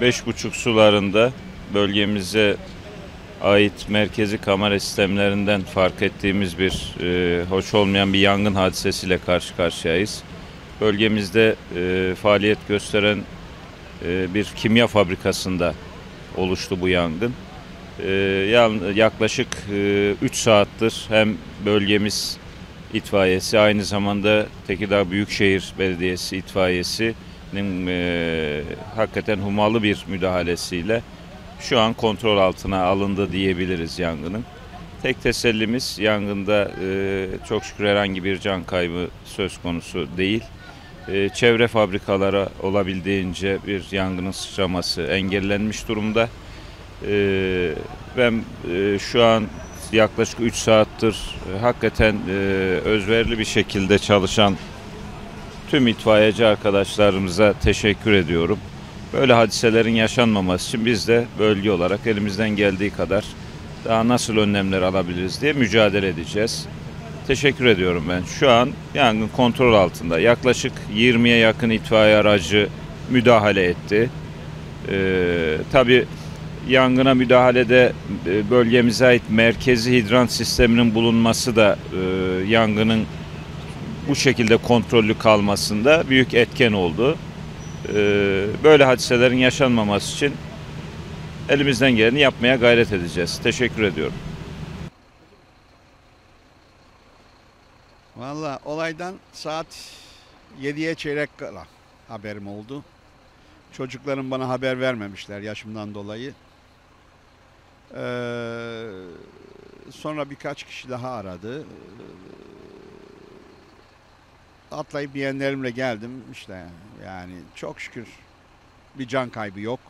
5.30 sularında bölgemize ait merkezi kamera sistemlerinden fark ettiğimiz bir e, hoş olmayan bir yangın hadisesiyle karşı karşıyayız. Bölgemizde e, faaliyet gösteren e, bir kimya fabrikasında oluştu bu yangın. E, yaklaşık 3 saattir hem bölgemiz itfaiyesi aynı zamanda Tekirdağ Büyükşehir Belediyesi itfaiyesinin e, hakikaten humalı bir müdahalesiyle şu an kontrol altına alındı diyebiliriz yangının. Tek tesellimiz yangında e, çok şükür herhangi bir can kaybı söz konusu değil. E, çevre fabrikalara olabildiğince bir yangının sıçraması engellenmiş durumda. E, ben e, şu an yaklaşık 3 saattir e, hakikaten e, özverili bir şekilde çalışan tüm itfaiyeci arkadaşlarımıza teşekkür ediyorum. Böyle hadiselerin yaşanmaması için biz de bölge olarak elimizden geldiği kadar daha nasıl önlemler alabiliriz diye mücadele edeceğiz. Teşekkür ediyorum ben. Şu an yangın kontrol altında. Yaklaşık 20'ye yakın itfaiye aracı müdahale etti. Ee, tabii yangına müdahalede e, bölgemize ait merkezi hidrant sisteminin bulunması da e, yangının bu şekilde kontrollü kalmasında büyük etken oldu. Ee, Böyle hadiselerin yaşanmaması için elimizden geleni yapmaya gayret edeceğiz. Teşekkür ediyorum. Valla olaydan saat 7'ye çeyrek kala haberim oldu. Çocuklarım bana haber vermemişler yaşımdan dolayı. Ee, sonra birkaç kişi daha aradı. Ee, atlayıp yeğenlerimle geldim işte yani çok şükür bir can kaybı yok.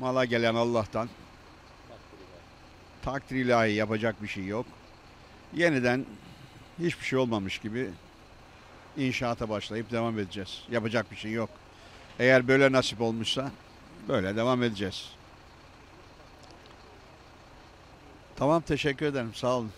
Mala gelen Allah'tan. Takdir ilahi yapacak bir şey yok. Yeniden hiçbir şey olmamış gibi inşaata başlayıp devam edeceğiz. Yapacak bir şey yok. Eğer böyle nasip olmuşsa böyle devam edeceğiz. Tamam teşekkür ederim. Sağ olun.